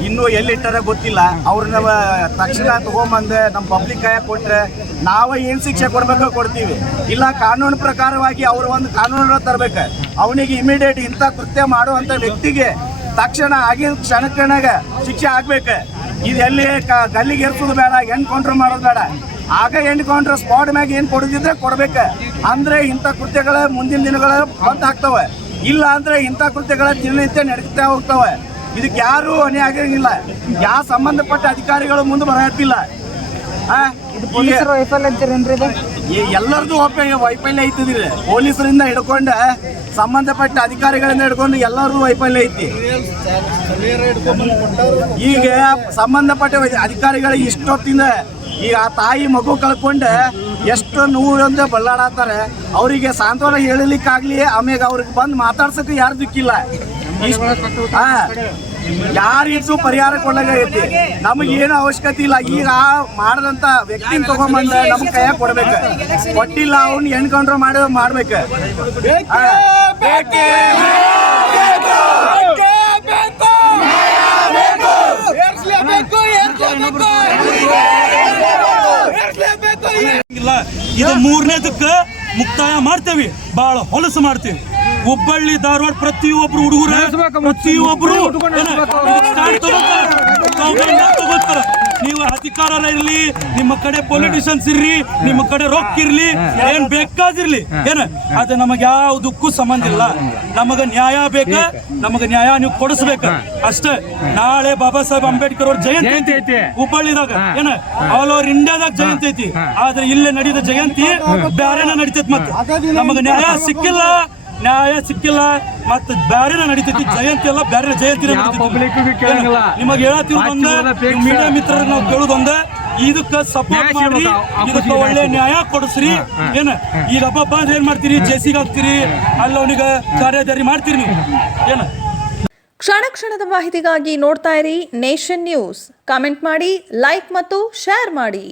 ಇನ್ನೂ ಎಲ್ಲಿಟ್ಟಾರ ಗೊತ್ತಿಲ್ಲ. ಅವ್ರನ್ನ ತಕ್ಷಣ ತಗೊಂಬಂದು ನಮ್ಮ ಪಬ್ಲಿಕ್ ಕೈ ಕೊಟ್ಟರೆ ನಾವೇ ಏನು ಶಿಕ್ಷೆ ಕೊಡ್ಬೇಕೋ ಕೊಡ್ತೀವಿ. ಇಲ್ಲ ಕಾನೂನು ಪ್ರಕಾರವಾಗಿ ಅವರು ಒಂದು ಕಾನೂನು ತರಬೇಕು. ಅವನಿಗೆ ಇಮಿಡಿಯೇಟ್ ಇಂಥ ಕೃತ್ಯ ಮಾಡುವಂಥ ವ್ಯಕ್ತಿಗೆ ತಕ್ಷಣ ಆಗಿನ ಕ್ಷಣಕ್ಕಣಗ ಶಿಕ್ಷೆ ಆಗ್ಬೇಕು. ಇದು ಎಲ್ಲಿ ಕ- ಗಲ್ಲಿಗೆ ಏರ್ಸೋದು ಬೇಡ ಎನ್ಕೌಂಟ್ರ್ ಮಾಡೋದು ಬೇಡ. ಆಗ ಎನ್ಕೌಂಟ್ರ್ ಸ್ಪಾಟ್ ಮ್ಯಾಗ ಏನು ಕೊಡೋದಿದ್ರೆ ಕೊಡ್ಬೇಕು. ಅಂದರೆ ಇಂಥ ಕೃತ್ಯಗಳ ಮುಂದಿನ ದಿನಗಳ ಬಂದ್ ಆಗ್ತವೆ. ಇಲ್ಲ ಅಂದರೆ ಇಂಥ ಕೃತ್ಯಗಳ ದಿನನಿತ್ಯ ನಡೀತಾ ಹೋಗ್ತವೆ. ಇದಕ್ಕೆ ಯಾರು ಹೊಣೆ ಆಗಿರಂಗಿಲ್ಲ. ಯಾವ ಸಂಬಂಧಪಟ್ಟ ಅಧಿಕಾರಿಗಳು ಮುಂದೆ ಬರಹತ್ತಿಲ್ಲ. ಎಲ್ಲರದು ವೈಫಲ್ಯ ಐತಿದ್ರಿ ಪೊಲೀಸರಿಂದ ಹಿಡ್ಕೊಂಡ ಸಂಬಂಧಪಟ್ಟ ಅಧಿಕಾರಿಗಳಿಂದ ಹಿಡ್ಕೊಂಡು ಎಲ್ಲರದು ವೈಫಲ್ಯ ಐತಿ. ಈಗ ಸಂಬಂಧಪಟ್ಟ ಅಧಿಕಾರಿಗಳು ಇಷ್ಟೊತ್ತಿಂದ ಈಗ ಆ ತಾಯಿ ಮಗು ಕಳ್ಕೊಂಡು ಎಷ್ಟು ನೂರಂದ ಬಳ್ಳಾಡತ್ತಾರೆ ಅವರಿಗೆ ಸಾಂತ್ವನ ಹೇಳಲಿಕ್ಕಾಗ್ಲಿ ಆಮೇಲೆ ಅವ್ರಿಗೆ ಬಂದು ಮಾತಾಡ್ಸಕ್ಕೆ ಯಾರು ದಿಕ್ಕಿಲ್ಲ. ಯಾರಿಗೂ ಪರಿಹಾರ ಕೊಡ್ಲಾಗೈತಿ ನಮಗೆ ಏನು ಅವಶ್ಯಕತೆ ಇಲ್ಲ. ಈಗ ಆ ಮಾಡದಂತ ವ್ಯಕ್ತಿನ ತಗೊಂಬಂದ ನಮ್ ಕೈಯಾಗ ಕೊಡ್ಬೇಕು. ಕೊಟ್ಟಿಲ್ಲ ಅವ್ನ ಎನ್ಕೌಂಟರ್ ಮಾಡಿ ಮಾಡ್ಬೇಕು. ಇದು ಮೂರನೇದಕ್ಕೆ ಮುಕ್ತಾಯ ಮಾಡ್ತೇವಿ. ಬಹಳ ಹೊಲಸು ಮಾಡ್ತೇವೆ. ಹುಬ್ಬಳ್ಳಿ ಧಾರವಾಡ ಪ್ರತಿಯೊಬ್ರು ಹುಡುಗರ ಪ್ರತಿಯೊಬ್ರು ತಗೋತಾರೆ. ನೀವು ಅಧಿಕಾರ ಇರ್ಲಿ ನಿಮ್ಮ ಕಡೆ ಪೊಲಿಟಿಷಿಯನ್ಸ್ ಇರ್ಲಿ ನಿಮ್ಮ ಕಡೆ ರೊಕ್ಕ ಇರ್ಲಿ ಏನ್ ಬೇಕಾದಿರ್ಲಿ ಏನ? ಅದು ನಮಗೆ ಯಾವುದಕ್ಕೂ ಸಂಬಂಧ ಇಲ್ಲ. ನಮಗ ನ್ಯಾಯ ಬೇಕ? ನಮಗ ನ್ಯಾಯ ನೀವು ಕೊಡಿಸ್ಬೇಕ? ಅಷ್ಟೇ. ನಾಳೆ ಬಾಬಾ ಸಾಹೇಬ್ ಅಂಬೇಡ್ಕರ್ ಅವ್ರ ಜಯಂತಿ ಐತಿ. ಹುಬ್ಬಳ್ಳಿದಾಗ ಏನ? ಆಲ್ ಓವರ್ ಇಂಡಿಯಾದಾಗ ಜಯಂತಿ ಐತಿ. ಆದ್ರೆ ಇಲ್ಲೇ ನಡೆದ ಜಯಂತಿ ಬ್ಯಾರೇನ ನಡಿತೈತಿ ಮತ್ತೆ. ನಮಗ ನ್ಯಾಯ ಸಿಕ್ಕಿಲ್ಲ. ನ್ಯಾಯ ಸಿಕ್ಕಿಲ್ಲ ಮತ್ತ ಬ್ಯಾರೆನ ನಡೀತೈತಿ? ಜಯಂತಿ ಎಲ್ಲ ಬ್ಯಾರೆ ಜಯಂತಿ. ನಿಮಗೆ ಹೇಳತ್ತಿರೋದೊಂದ. ಮೀಡಿಯಾ ಮಿತ್ರರಿಗೆ ನಾವು ಕೇಳುದೊಂದ ಇದಕ್ಕ ಸಪೋರ್ಟ್ ಮಾಡಿ ಮಾಡ್ರಿ ಇದಕ್ಕ ಒಳ್ಳೆ ನ್ಯಾಯ ಕೊಡಿಸ್ರಿ. ಏನ? ಈಗ ಹಬ್ಬ ಅಂದ್ರೆ ಏನ್ ಮಾಡ್ತೀರಿ? ಜೆಸಿಗೆ ಹಾಕ್ತೀರಿ ಅಲ್ಲಿ ಅವನಿಗೆ ಕಾರ್ಯದಾರಿ ಮಾಡ್ತೀರಿ ನೀವು. ಏನ? ಕ್ಷಣ ಕ್ಷಣದ ಮಾಹಿತಿಗಾಗಿ ನೋಡ್ತಾ ಇರಿ ನೇಷನ್ ನ್ಯೂಸ್. ಕಾಮೆಂಟ್ ಮಾಡಿ ಲೈಕ್ ಮತ್ತು ಶೇರ್ ಮಾಡಿ.